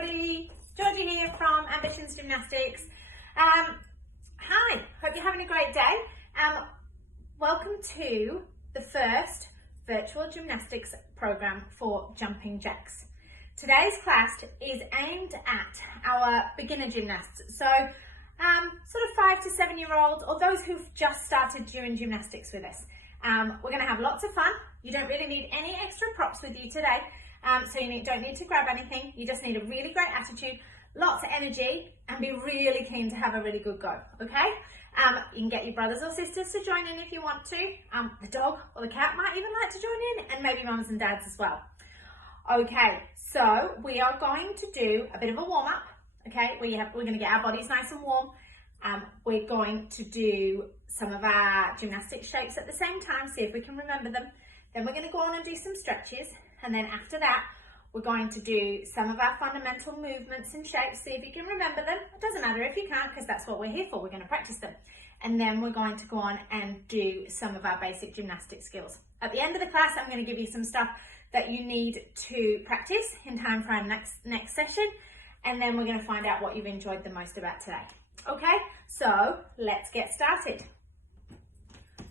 everybody, Georgie here from Ambitions Gymnastics. Hi, hope you're having a great day. Welcome to the first virtual gymnastics program for jumping jacks. Today's class is aimed at our beginner gymnasts, so sort of 5 to 7 year olds or those who've just started doing gymnastics with us. We're going to have lots of fun. You don't really need any extra props with you today, so you don't need to grab anything. You just need a really great attitude, lots of energy, and be really keen to have a really good go, okay? You can get your brothers or sisters to join in if you want to. The dog or the cat might even like to join in, and maybe mums and dads as well. Okay, so we are going to do a bit of a warm-up, okay? We're going to get our bodies nice and warm. We're going to do some of our gymnastic shapes at the same time, see if we can remember them. Then we're going to go on and do some stretches, and then after that we're going to do some of our fundamental movements and shapes, see if you can remember them. It doesn't matter if you can't, because that's what we're here for. We're going to practice them. And then we're going to go on and do some of our basic gymnastic skills. At the end of the class, I'm going to give you some stuff that you need to practice in time for our next session, and then we're going to find out what you've enjoyed the most about today. Okay, so let's get started.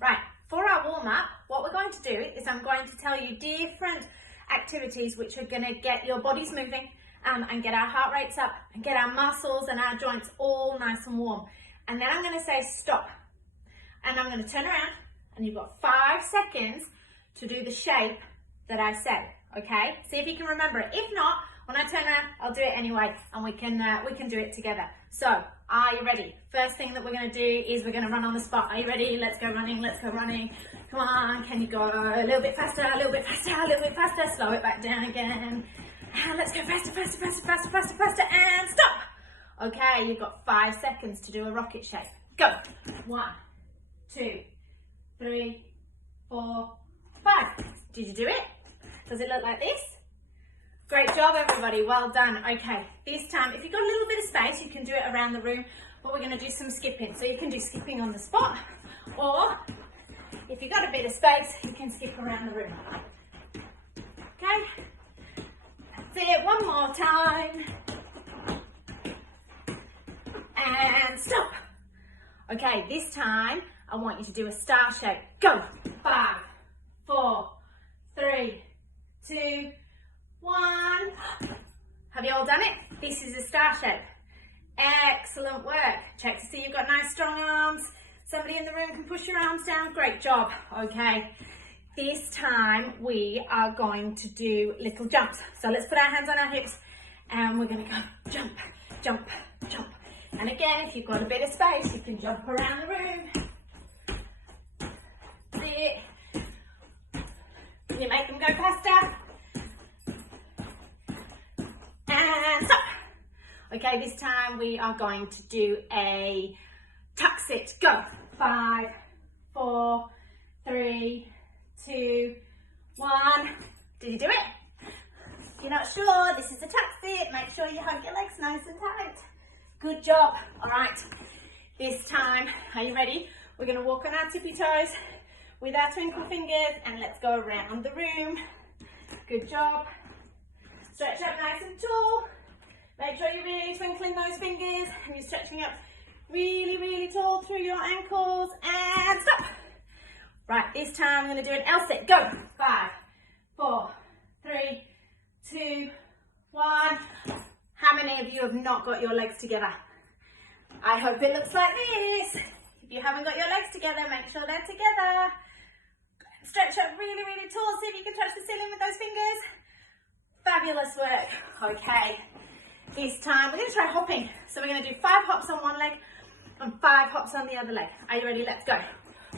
Right, for our warm-up, what we're going to do is I'm going to tell you different activities which are going to get your bodies moving and get our heart rates up and get our muscles and our joints all nice and warm. And then I'm going to say stop, and I'm going to turn around, and you've got 5 seconds to do the shape that I said, okay? See if you can remember it. If not, when I turn around, I'll do it anyway, and we can do it together. So, are you ready? First thing that we're going to do is we're going to run on the spot. Are you ready? Let's go running, let's go running. Come on, can you go a little bit faster, a little bit faster, a little bit faster. Slow it back down again. And let's go faster, faster, faster, faster, faster, faster, and stop. Okay, you've got 5 seconds to do a rocket shape. Go. 1, 2, 3, 4, 5. Did you do it? Does it look like this? Great job, everybody. Well done. Okay, this time, if you've got a little bit of space, you can do it around the room, but we're going to do some skipping. So you can do skipping on the spot, or if you've got a bit of space, you can skip around the room. Okay? That's it. One more time. And stop. Okay, this time, I want you to do a star shape. Go. 5, 4, 3, 2, 1. Have you all done it? This is a star shape. Excellent work. Check to see you've got nice strong arms. Somebody in the room can push your arms down. Great job. Okay. This time we are going to do little jumps. So let's put our hands on our hips and we're going to go jump, jump, jump. And again, if you've got a bit of space, you can jump around the room. See it? Can you make them go faster? And stop. Okay, this time we are going to do a tuck sit. Go. 5, 4, 3, 2, 1. Did you do it? If you're not sure, this is a tuck sit. Make sure you hug your legs nice and tight. Good job. All right. This time, are you ready? We're going to walk on our tippy toes with our twinkle fingers, and let's go around the room. Good job. Stretch up nice and tall. Make sure you're really twinkling those fingers and you're stretching up really, really tall through your ankles, and stop. Right, this time I'm going to do an L sit. Go. 5, 4, 3, 2, 1. How many of you have not got your legs together? I hope it looks like this. If you haven't got your legs together, make sure they're together. Stretch up really, really tall. See if you can touch the ceiling with those fingers. Fabulous work. Okay, this time we're going to try hopping. So we're going to do 5 hops on one leg and 5 hops on the other leg. Are you ready? Let's go.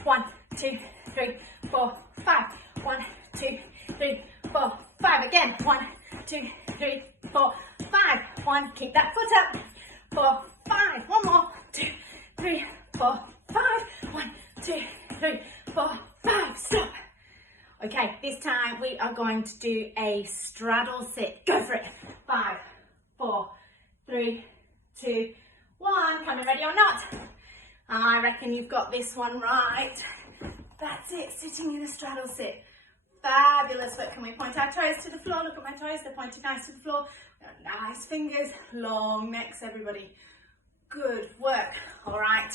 1, 2, 3, 4, 5. 1, 2, 3, 4, 5. Again. 1, 2, 3, 4, 5. 1. Keep that foot up. 4, 5. One more. 2, 3, 4, 5. 1, 2, 3, 4, 5. Stop. Okay, this time we are going to do a straddle sit. Go for it. 5, 4, 3, 2, 1. Coming ready or not? I reckon you've got this one right. That's it, sitting in a straddle sit. Fabulous work. Can we point our toes to the floor? Look at my toes, they're pointed nice to the floor. Nice fingers, long necks, everybody. Good work. All right,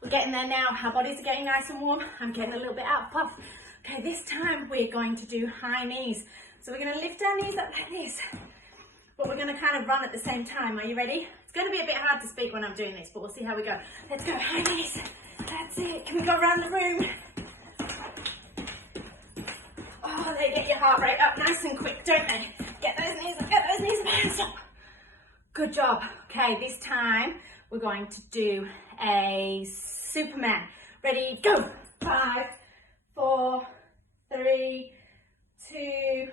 we're getting there now. Our bodies are getting nice and warm. I'm getting a little bit out of puff. Okay, this time we're going to do high knees. So we're going to lift our knees up like this, but we're going to kind of run at the same time. Are you ready? It's going to be a bit hard to speak when I'm doing this, but we'll see how we go. Let's go, high knees. That's it. Can we go around the room? Oh, they get your heart rate up nice and quick, don't they? Get those knees up, hands up. Good job. Okay, this time we're going to do a Superman. Ready, go. 5, 4, 3, 2,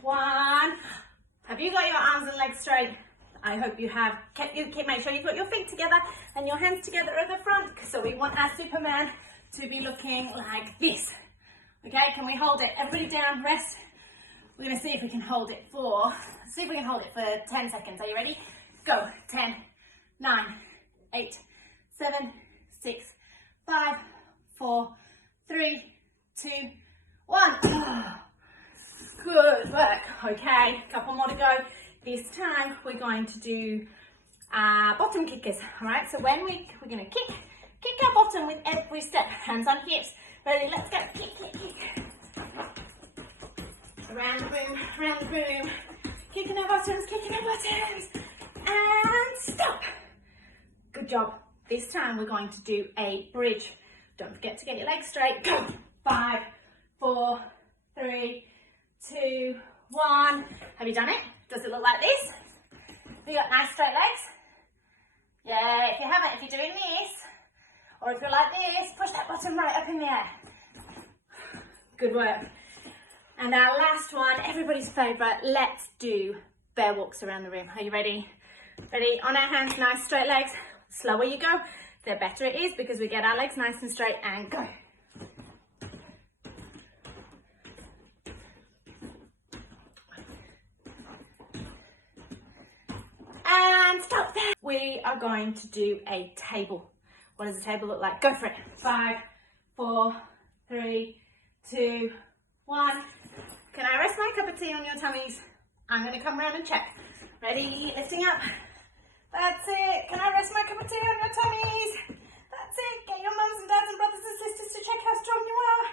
1. Have you got your arms and legs straight? I hope you have. Make sure you've got your feet together and your hands together at the front. So we want our Superman to be looking like this. Okay, can we hold it? Everybody down, rest. We're going to see if we can hold it for 10 seconds. Are you ready? Go. 10, 9, 8, 7, 6, 5, 4, 3, 2, 1. Good work. Okay, a couple more to go. This time we're going to do bottom kickers. All right, so when we're going to kick our bottom with every step. Hands on hips. Ready, let's go. Kick, kick, kick. Around the room. Kicking our bottoms. And stop. Good job. This time we're going to do a bridge. Don't forget to get your legs straight. Go. 5, 4, 3, 2, 1. Have you done it? Does it look like this? Have you got nice straight legs? Yeah, if you haven't, if you're doing this, or if you're like this, push that bottom right up in the air. Good work. And our last one, everybody's favourite, let's do bear walks around the room. Are you ready? Ready? On our hands, nice straight legs. Slower you go, the better it is because we get our legs nice and straight and go. And stop there. We are going to do a table. What does the table look like? Go for it. 5, 4, 3, 2, 1. Can I rest my cup of tea on your tummies? I'm going to come around and check. Ready? Lifting up. That's it. Can I rest my cup of tea on your tummies? That's it. Get your mums and dads and brothers and sisters to check how strong you are.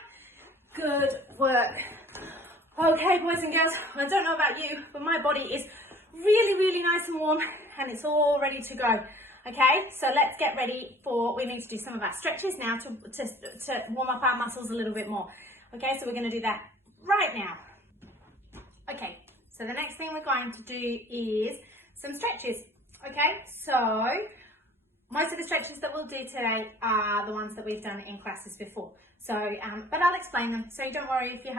Good work. Okay, boys and girls, I don't know about you, but my body is really nice and warm and it's all ready to go. Okay, so let's get ready we need to do some of our stretches now to warm up our muscles a little bit more. Okay, so we're going to do that right now. Okay, so the next thing we're going to do is some stretches. Okay, so most of the stretches that we'll do today are the ones that we've done in classes before. So, but I'll explain them, so don't worry if you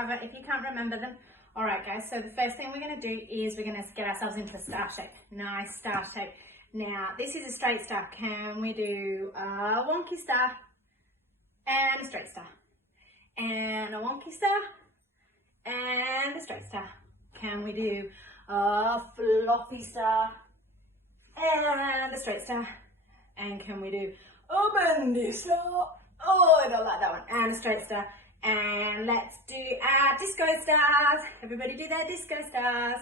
can't remember them. All right, guys, so the first thing we're going to do is we're going to get ourselves into a star shape. Nice star shape. Now, this is a straight star. Can we do a wonky star and a straight star? And a wonky star and a straight star. Can we do a floppy star and a straight star? And can we do a bendy star? Oh, I don't like that one. And a straight star. And let's do our disco stars. Everybody do their disco stars.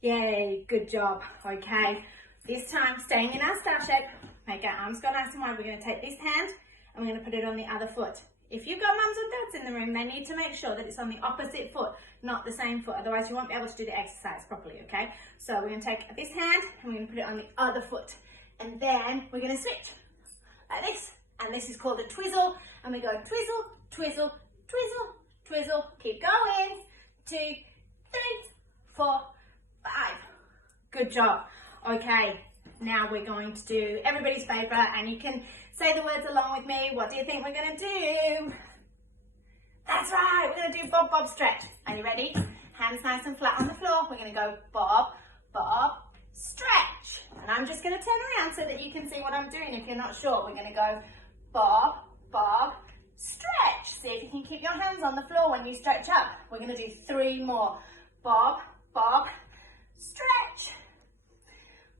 Yay, good job. Okay, this time staying in our star shape. Make our arms go nice and wide. We're going to take this hand and we're going to put it on the other foot. If you've got mums or dads in the room, they need to make sure that it's on the opposite foot, not the same foot. Otherwise, you won't be able to do the exercise properly, okay? So we're going to take this hand and we're going to put it on the other foot. And then we're going to switch like this. And this is called a twizzle. And we go twizzle, twizzle, twizzle, twizzle. Keep going. 2, 3, 4, 5. Good job. Okay, now we're going to do everybody's favourite, and you can say the words along with me. What do you think we're going to do? That's right, we're going to do bob, bob, stretch. Are you ready? Hands nice and flat on the floor. We're going to go bob, bob, stretch. And I'm just going to turn around so that you can see what I'm doing. If you're not sure, we're going to go bob, bob, stretch. See if you can keep your hands on the floor when you stretch up. We're going to do 3 more. Bob, bob, stretch.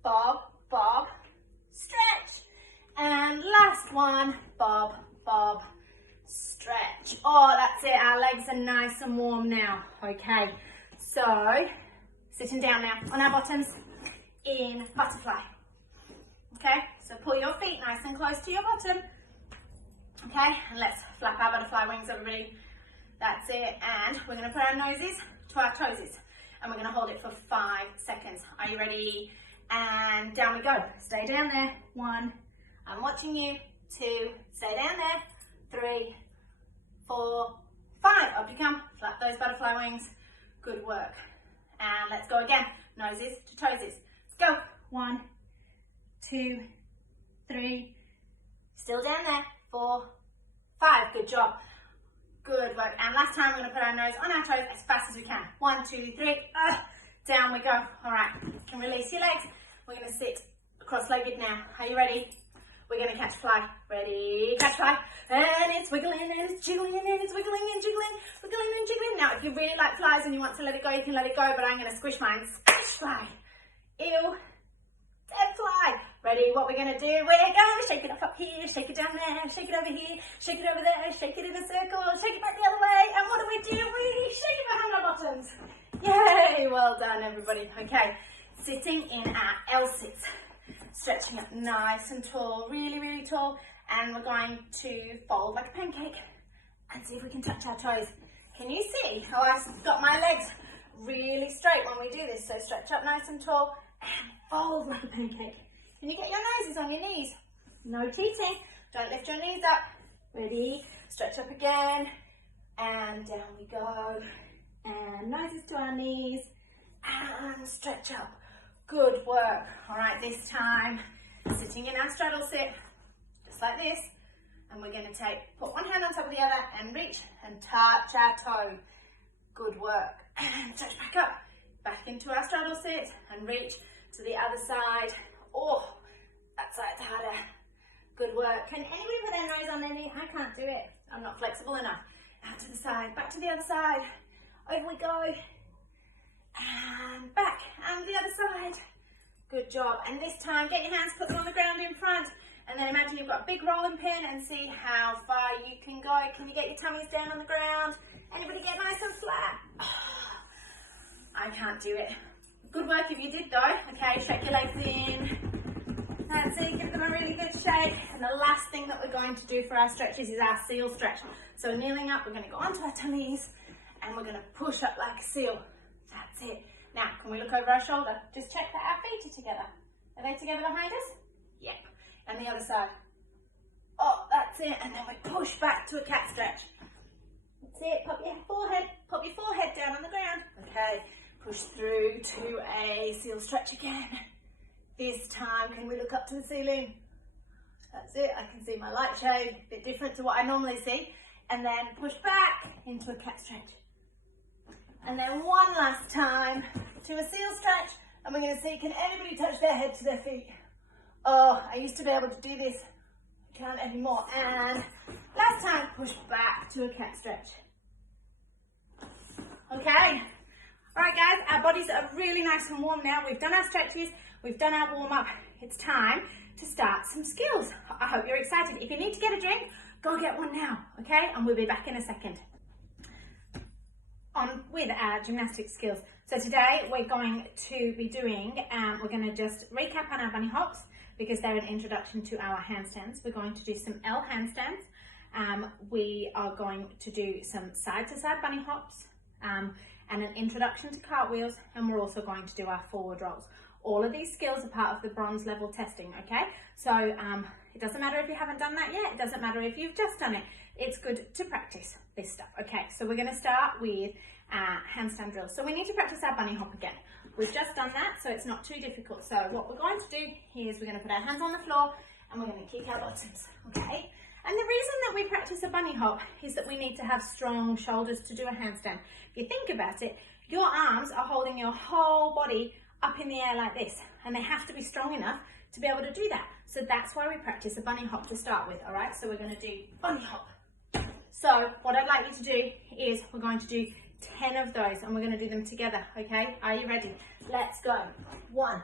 Bob, bob, stretch. And last one, bob, bob, stretch. Oh, that's it. Our legs are nice and warm now. Okay, so sitting down now on our bottoms in butterfly. Okay, so pull your feet nice and close to your bottom. Okay, and let's flap our butterfly wings, everybody. That's it, and we're going to put our noses to our toesies, and we're going to hold it for 5 seconds. Are you ready? And down we go. Stay down there. 1, I'm watching you. 2, stay down there. 3, 4, 5. Up you come. Flap those butterfly wings. Good work. And let's go again. Noses to toesies. Let's go. 1, 2, 3. Still down there. 4, 5. Good job. Good work. And last time we're going to put our nose on our toes as fast as we can. 1, 2, 3. Down we go. All right. You can release your legs. We're going to sit cross-legged now. Are you ready? We're going to catch fly. Ready? Catch fly. And it's wiggling and it's jiggling and it's wiggling and jiggling, wiggling and jiggling. Now, if you really like flies and you want to let it go, you can let it go, but I'm going to squish mine. Squish fly. Ew. Dead fly. Ready? What we're going to do? We're going to shake it up here, shake it down there, shake it over here, shake it over there, shake it in a circle, shake it back the other way. And what do? We shake it behind our bottoms. Yay! Well done, everybody. Okay, sitting in our L-sits. Stretching up nice and tall, really, really tall. And we're going to fold like a pancake and see if we can touch our toes. Can you see how I've got my legs really straight when we do this? So stretch up nice and tall and fold like a pancake. Can you get your noses on your knees? No cheating. Don't lift your knees up. Ready? Stretch up again. And down we go. And noses to our knees. And stretch up. Good work. All right, this time, sitting in our straddle sit, just like this. And we're going to put one hand on top of the other and reach and touch our toe. Good work. And touch back up. Back into our straddle sit and reach to the other side. Oh, that side's harder. Good work. Can anybody put their nose on their knee? I can't do it. I'm not flexible enough. Out to the side, back to the other side. Over we go. And back, and the other side. Good job. And this time, get your hands, put them on the ground in front. And then imagine you've got a big rolling pin and see how far you can go. Can you get your tummies down on the ground? Anybody get nice and flat? Oh, I can't do it. Good work if you did though. Okay, shake your legs in. That's it, give them a really good shake. And the last thing that we're going to do for our stretches is our seal stretch. So kneeling up, we're going to go onto our tummies and we're going to push up like a seal. That's it. Now, can we look over our shoulder? Just check that our feet are together. Are they together behind us? Yep. And the other side. Oh, that's it. And then we push back to a cat stretch. That's it. Pop your forehead down on the ground. Okay. Push through to a seal stretch again. This time, can we look up to the ceiling? That's it. I can see my light shade. A bit different to what I normally see. And then push back into a cat stretch. And then one last time to a seal stretch. And we're going to see, can anybody touch their head to their feet? Oh, I used to be able to do this. I can't anymore. And last time, push back to a cat stretch. Okay. All right, guys, our bodies are really nice and warm now. We've done our stretches. We've done our warm-up. It's time to start some skills. I hope you're excited. If you need to get a drink, go get one now, okay? And we'll be back in a second. On with our gymnastic skills. So today we're going to be doing, we're going to just recap on our bunny hops because they're an introduction to our handstands. We're going to do some L handstands. We are going to do some side-to-side bunny hops and an introduction to cartwheels, and we're also going to do our forward rolls. All of these skills are part of the bronze level testing, okay? So it doesn't matter if you haven't done that yet. It doesn't matter if you've just done it. It's good to practice this stuff. Okay, so we're going to start with handstand drills. So we need to practice our bunny hop again. We've just done that, so it's not too difficult. So what we're going to do is we're going to put our hands on the floor and we're going to kick our bottoms, okay? And the reason that we practice a bunny hop is that we need to have strong shoulders to do a handstand. If you think about it, your arms are holding your whole body up in the air like this, and they have to be strong enough to be able to do that. So that's why we practice a bunny hop to start with, all right? So we're going to do bunny hop. So what I'd like you to do is we're going to do 10 of those, and we're going to do them together, okay? Are you ready? Let's go. 1,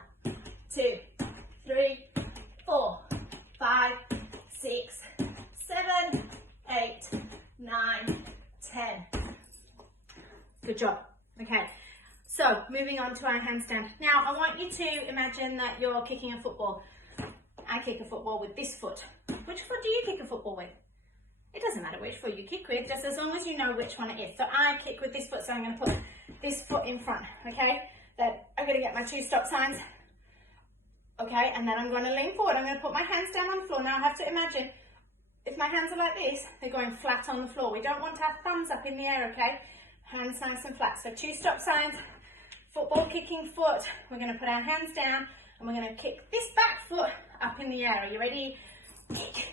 2, 3, 4, 5, 6, 7, 8, 9, 10. Good job. Okay, so moving on to our handstand. Now I want you to imagine that you're kicking a football. I kick a football with this foot. Which foot do you kick a football with? It doesn't matter which foot you kick with, just as long as you know which one it is. So I kick with this foot, so I'm going to put this foot in front, okay? Then I'm going to get my 2 stop signs, okay? And then I'm going to lean forward. I'm going to put my hands down on the floor. Now I have to imagine, if my hands are like this, they're going flat on the floor. We don't want our thumbs up in the air, okay? Hands nice and flat. So 2 stop signs, football kicking foot. We're going to put our hands down and we're going to kick this back foot up in the air. Are you ready? Kick.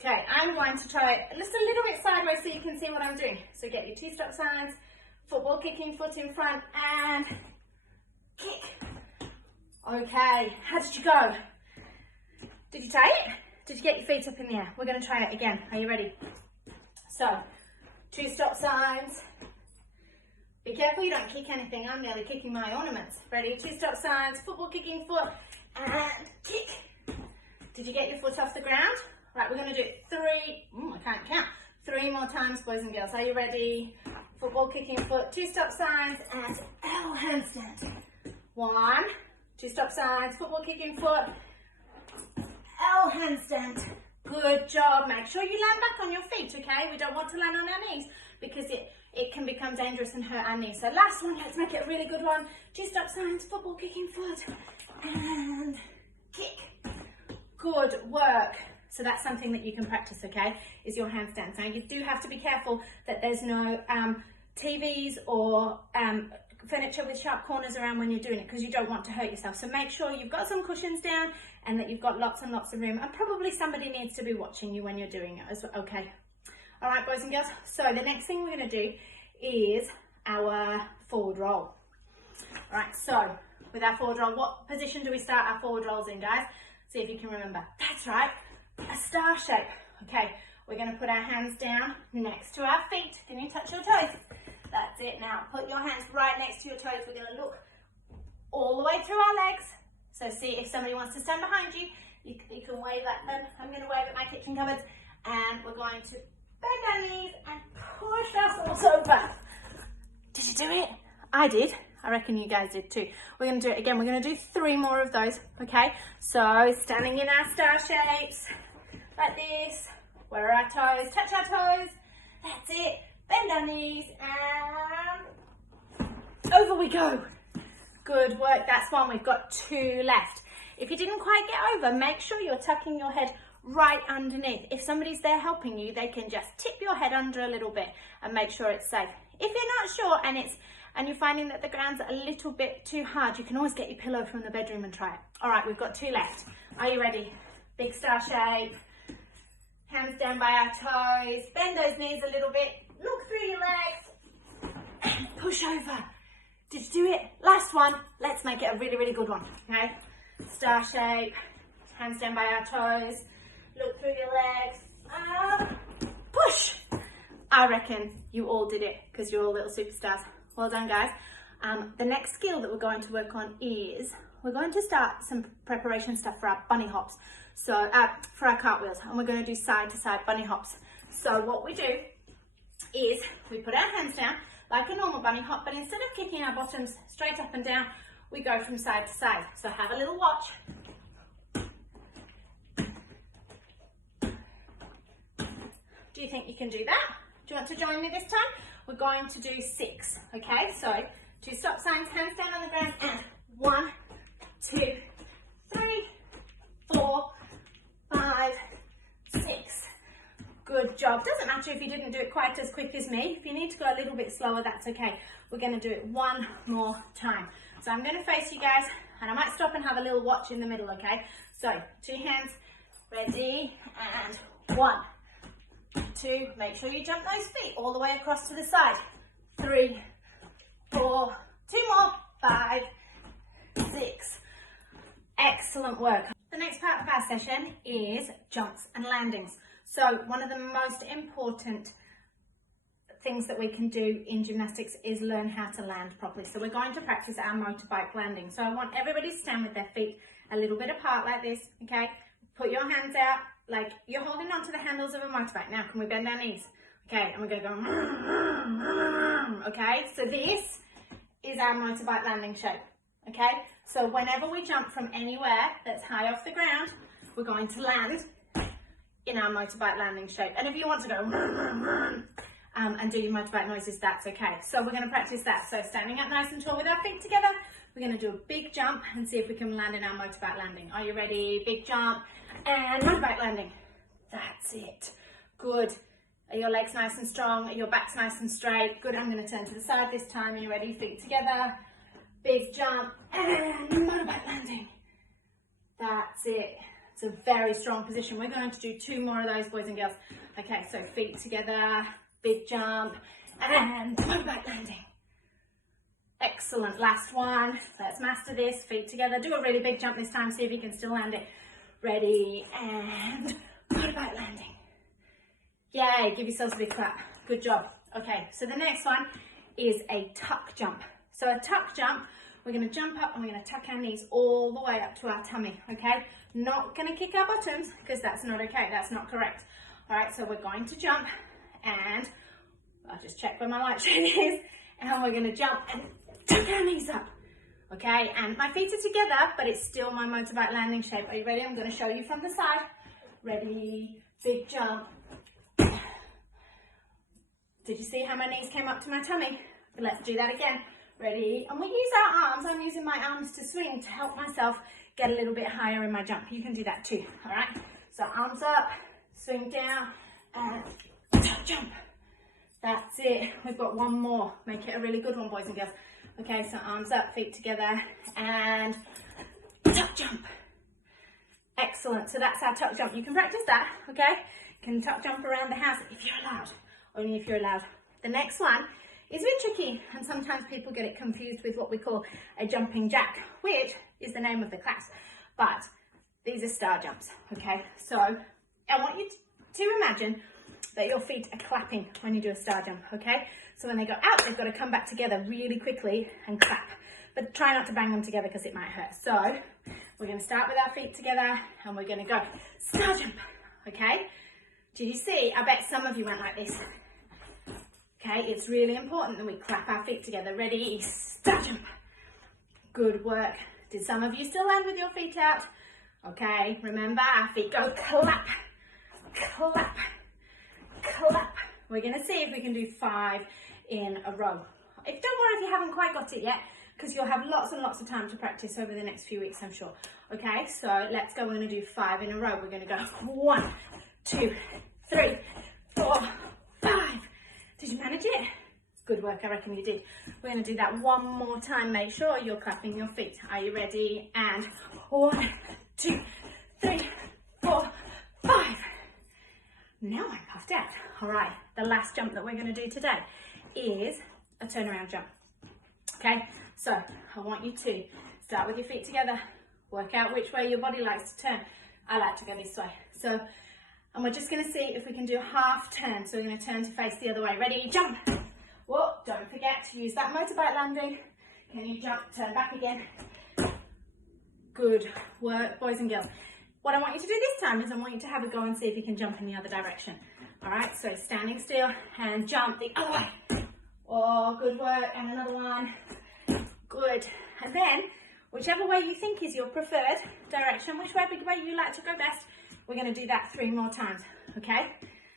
Okay, I'm going to try it just a little bit sideways so you can see what I'm doing. So get your 2 stop signs, football kicking foot in front and kick. Okay, how did you go? Did you try it? Did you get your feet up in the air? We're going to try it again. Are you ready? So, 2 stop signs. Be careful you don't kick anything. I'm nearly kicking my ornaments. Ready? 2 stop signs, football kicking foot and kick. Did you get your foot off the ground? Right, we're going to do it 3, I can't count, 3 more times, boys and girls. Are you ready? Football kicking foot, 2 stop signs, and L handstand. 1, 2 stop signs, football kicking foot, L handstand. Good job. Make sure you land back on your feet, okay? We don't want to land on our knees because it can become dangerous and hurt our knees. So last one, let's make it a really good one. 2 stop signs, football kicking foot, and kick. Good work. So that's something that you can practice, okay, is your handstands. Now you do have to be careful that there's no TVs or furniture with sharp corners around when you're doing it because you don't want to hurt yourself. So make sure you've got some cushions down and that you've got lots and lots of room, and probably somebody needs to be watching you when you're doing it as well, okay. All right, boys and girls, so the next thing we're going to do is our forward roll. All right, so with our forward roll, what position do we start our forward rolls in, guys? See if you can remember. That's right. A star shape. Okay, we're going to put our hands down next to our feet. Can you touch your toes? That's it. Now put your hands right next to your toes. We're going to look all the way through our legs. So see if somebody wants to stand behind you, you can wave at them. I'm going to wave at my kitchen cupboards, and we're going to bend our knees and push ourselves over. Did you do it? I did. I reckon you guys did too. We're going to do it again. We're going to do 3 more of those, okay? So standing in our star shapes, like this. Where are our toes? Touch our toes. That's it. Bend our knees and over we go. Good work. That's one. We've got 2 left. If you didn't quite get over, make sure you're tucking your head right underneath. If somebody's there helping you, they can just tip your head under a little bit and make sure it's safe. If you're not sure and you're finding that the ground's a little bit too hard, you can always get your pillow from the bedroom and try it. All right, we've got 2 left. Are you ready? Big star shape. Hands down by our toes. Bend those knees a little bit. Look through your legs. And push over. Did you do it? Last one. Let's make it a really, really good one. Okay? Star shape. Hands down by our toes. Look through your legs. Push. I reckon you all did it because you're all little superstars. Well done, guys. The next skill that we're going to work on is we're going to start some preparation stuff for our bunny hops. So for our cartwheels, and we're going to do side to side bunny hops. So what we do is we put our hands down like a normal bunny hop, but instead of kicking our bottoms straight up and down, we go from side to side. So have a little watch. Do you think you can do that? Do you want to join me this time? We're going to do 6, okay? So 2 stop signs, hands down on the ground, and 1, 2, 3, 4, 5, 6. Good job. Doesn't matter if you didn't do it quite as quick as me. If you need to go a little bit slower, that's okay. We're going to do it 1 more time. So I'm going to face you guys, and I might stop and have a little watch in the middle, okay? So 2 hands, ready, and 1, 2. Make sure you jump those feet all the way across to the side. 3, 4, 2 more, 5, 6. Excellent work. The next part of our session is jumps and landings. So one of the most important things that we can do in gymnastics is learn how to land properly. So we're going to practice our motorbike landing. So I want everybody to stand with their feet a little bit apart like this, okay? Put your hands out like you're holding onto the handles of a motorbike. Now, can we bend our knees? Okay, and we're gonna go, okay? So this is our motorbike landing shape, okay? So whenever we jump from anywhere that's high off the ground, we're going to land in our motorbike landing shape. And if you want to go and do your motorbike noises, that's okay. So we're gonna practice that. So standing up nice and tall with our feet together, we're gonna do a big jump and see if we can land in our motorbike landing. Are you ready? Big jump and motorbike landing. That's it. Good. Are your legs nice and strong? Are your backs nice and straight? Good. I'm gonna turn to the side this time. Are you ready? Feet together. Big jump and motorbike landing. That's it. It's a very strong position. We're going to do 2 more of those, boys and girls. Okay, so feet together, big jump, and motorbike landing. Excellent. Last one. Let's master this. Feet together. Do a really big jump this time. See if you can still land it. Ready, and motorbike landing. Yay, give yourselves a big clap. Good job. Okay, so the next one is a tuck jump. So a tuck jump, we're going to jump up and we're going to tuck our knees all the way up to our tummy, okay? Not going to kick our bottoms because that's not okay, that's not correct. All right, so we're going to jump and I'll just check where my light shade is, and we're going to jump and tuck our knees up, okay? And my feet are together, but it's still my motorbike landing shape. Are you ready? I'm going to show you from the side. Ready, big jump. Did you see how my knees came up to my tummy? Let's do that again. Ready? And we use our arms. I'm using my arms to swing to help myself get a little bit higher in my jump. You can do that too, all right? So arms up, swing down, and tuck jump. That's it. We've got one more. Make it a really good one, boys and girls. Okay, so arms up, feet together, and tuck jump. Excellent. So that's our tuck jump. You can practice that, okay? You can tuck jump around the house if you're allowed. Only if you're allowed. The next one is a bit tricky, and sometimes people get it confused with what we call a jumping jack, which is the name of the class, but these are star jumps, okay? So I want you to imagine that your feet are clapping when you do a star jump, okay? So when they go out, they've got to come back together really quickly and clap, but try not to bang them together because it might hurt. So we're going to start with our feet together and we're going to go star jump, okay? Did you see? I bet some of you went like this. Okay, it's really important that we clap our feet together. Ready, star jump. Good work. Did some of you still land with your feet out? Okay, remember our feet go clap, clap, clap. We're gonna see if we can do 5 in a row. Don't worry if you haven't quite got it yet, because you'll have lots and lots of time to practice over the next few weeks, I'm sure. Okay, so let's go. We're gonna do 5 in a row. We're gonna go 1, 2, 3, 4, 5. Did you manage it? Good work, I reckon you did. We're going to do that one more time. Make sure you're clapping your feet. Are you ready? And 1, 2, 3, 4, 5. Now I'm puffed out. All right, the last jump that we're going to do today is a turnaround jump. Okay, so I want you to start with your feet together, work out which way your body likes to turn. I like to go this way. So, and we're just going to see if we can do a half turn. So we're going to turn to face the other way. Ready? Jump. Whoa, don't forget to use that motorbike landing. Can you jump? Turn back again. Good work, boys and girls. What I want you to do this time is I want you to have a go and see if you can jump in the other direction. All right, so standing still and jump the other way. Oh, good work. And another one. Good. And then, whichever way you think is your preferred direction, which way you like to go best, we're going to do that 3 more times, okay?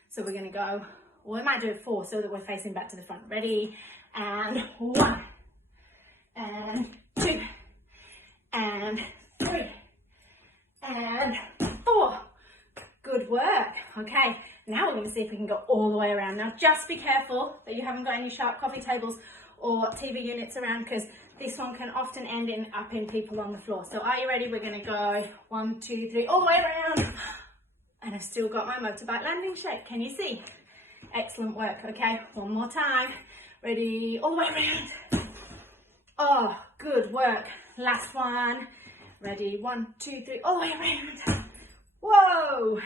So we're going to go, or we might do it 4 so that we're facing back to the front. Ready? And 1, and 2, and 3, and 4. Good work. Okay, now we're going to see if we can go all the way around. Now just be careful that you haven't got any sharp coffee tables or TV units around, because this one can often end up in people on the floor. So are you ready? We're going to go 1, 2, 3, all the way around. And I've still got my motorbike landing shape. Can you see? Excellent work. Okay, one more time. Ready? All the way around. Oh, good work. Last one. Ready? 1, 2, 3, all the way around. Whoa,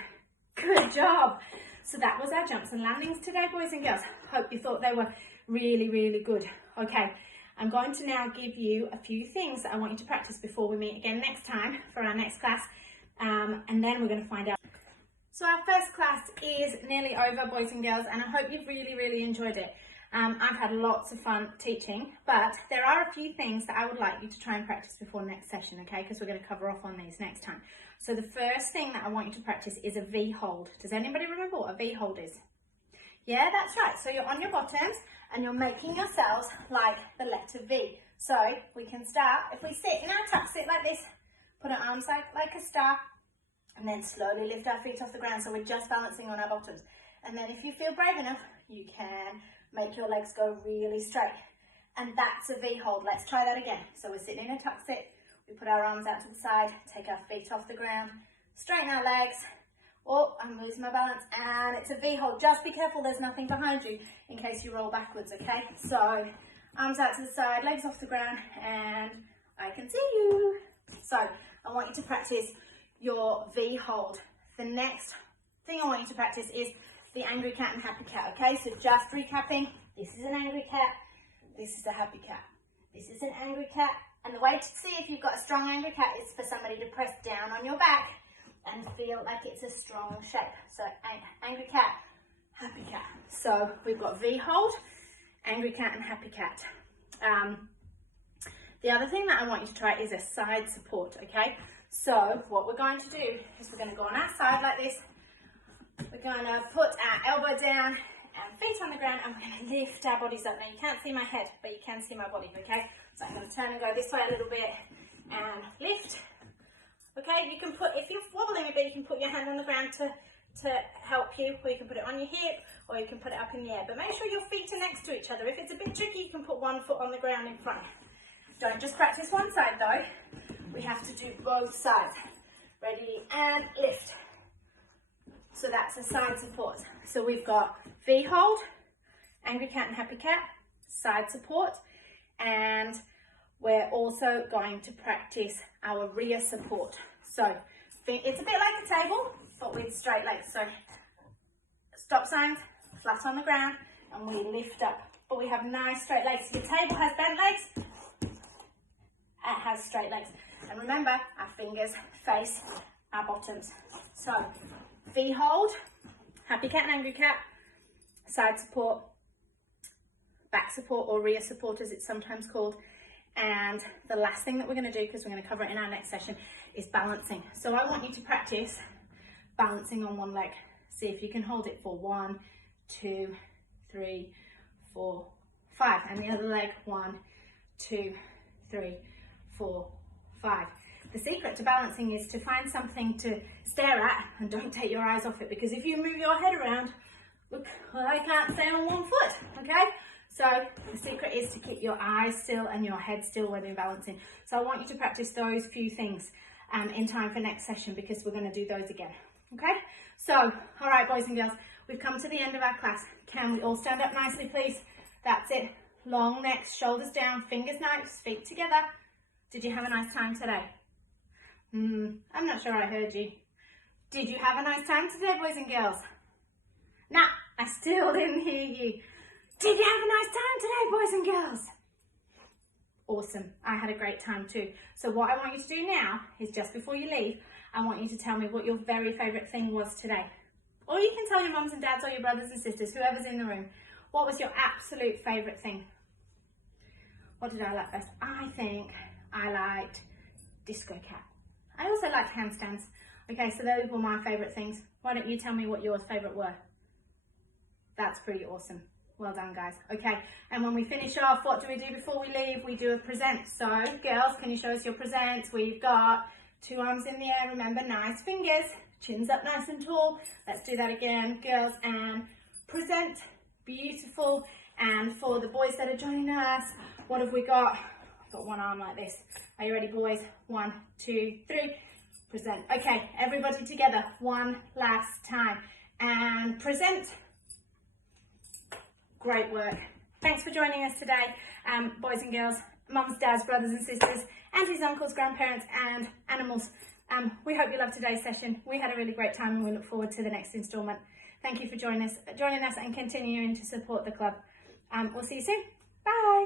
good job. So that was our jumps and landings today, boys and girls. Hope you thought they were really, really good. Okay, I'm going to now give you a few things that I want you to practice before we meet again next time for our next class. And then we're going to find out. So our first class is nearly over, boys and girls, and I hope you've really enjoyed it. I've had lots of fun teaching, but there are a few things that I would like you to try and practice before next session, okay? Because we're going to cover off on these next time. So the first thing that I want you to practice is a V hold. Does anybody remember what a V hold is? Yeah, that's right. So you're on your bottoms and you're making yourselves like the letter V. So we can start, if we sit in our tuck, sit like this, put our arms like a star, and then slowly lift our feet off the ground. So we're just balancing on our bottoms. And then if you feel brave enough, you can make your legs go really straight. And that's a V hold. Let's try that again. So we're sitting in a tuck sit. We put our arms out to the side, take our feet off the ground, straighten our legs. Oh, I'm losing my balance. And it's a V hold. Just be careful there's nothing behind you in case you roll backwards, okay? So arms out to the side, legs off the ground, and I can see you. So I want you to practice your V hold. The next thing I want you to practice is the angry cat and happy cat, okay? So just recapping, this is an angry cat, this is a happy cat, this is an angry cat, and the way to see if you've got a strong angry cat is for somebody to press down on your back and feel like it's a strong shape. So angry cat, happy cat. So we've got V hold, angry cat and happy cat. The other thing that I want you to try is a side support, okay? So what we're going to do is we're going to go on our side like this. We're going to put our elbow down and feet on the ground, and we're going to lift our bodies up. Now you can't see my head, but you can see my body, okay? So I'm going to turn and go this way a little bit and lift. Okay, you can put, if you're wobbling a bit, you can put your hand on the ground to help you, or you can put it on your hip, or you can put it up in the air. But make sure your feet are next to each other. If it's a bit tricky, you can put one foot on the ground in front. Don't just practice one side though. We have to do both sides. Ready, and lift. So that's a side support. So we've got V hold, angry cat and happy cat, side support, and we're also going to practice our rear support. So it's a bit like a table, but with straight legs. So stop signs, flat on the ground, and we lift up. But we have nice straight legs. Your table has bent legs, it has straight legs. And remember, our fingers face our bottoms. So V hold, happy cat and angry cat, side support, back support or rear support as it's sometimes called. And the last thing that we're going to do, because we're going to cover it in our next session, is balancing. So I want you to practice balancing on one leg. See if you can hold it for 1, 2, 3, 4, 5. And the other leg, 1, 2, 3, 4, 5. The secret to balancing is to find something to stare at and don't take your eyes off it, because if you move your head around, look, well, I can't stay on one foot, okay? So the secret is to keep your eyes still and your head still when you're balancing. So I want you to practice those few things in time for next session, because we're going to do those again, okay? So, all right, boys and girls, we've come to the end of our class. Can we all stand up nicely, please? That's it. Long necks, shoulders down, fingers nice, feet together. Did you have a nice time today? I'm not sure I heard you. Did you have a nice time today, boys and girls? Nah, I still didn't hear you. Did you have a nice time today, boys and girls? Awesome, I had a great time too. So what I want you to do now is, just before you leave, I want you to tell me what your very favourite thing was today. Or you can tell your mums and dads or your brothers and sisters, whoever's in the room. What was your absolute favourite thing? What did I like best? I think I liked Disco Cat. I also liked handstands. Okay, so those were my favourite things. Why don't you tell me what your favourite were? That's pretty awesome. Well done, guys. Okay, and when we finish off, what do we do before we leave? We do a present. So, girls, can you show us your presents? We've got 2 arms in the air. Remember, nice fingers. Chins up nice and tall. Let's do that again, girls, and present. Beautiful. And for the boys that are joining us, what have we got? I've got one arm like this. Are you ready, boys? 1, 2, 3. Present. Okay, everybody together. One last time. And present. Great work. Thanks for joining us today, boys and girls, mums, dads, brothers and sisters, aunties, uncles, grandparents, and animals. We hope you loved today's session. We had a really great time, and we look forward to the next instalment. Thank you for joining us and continuing to support the club. We'll see you soon. Bye.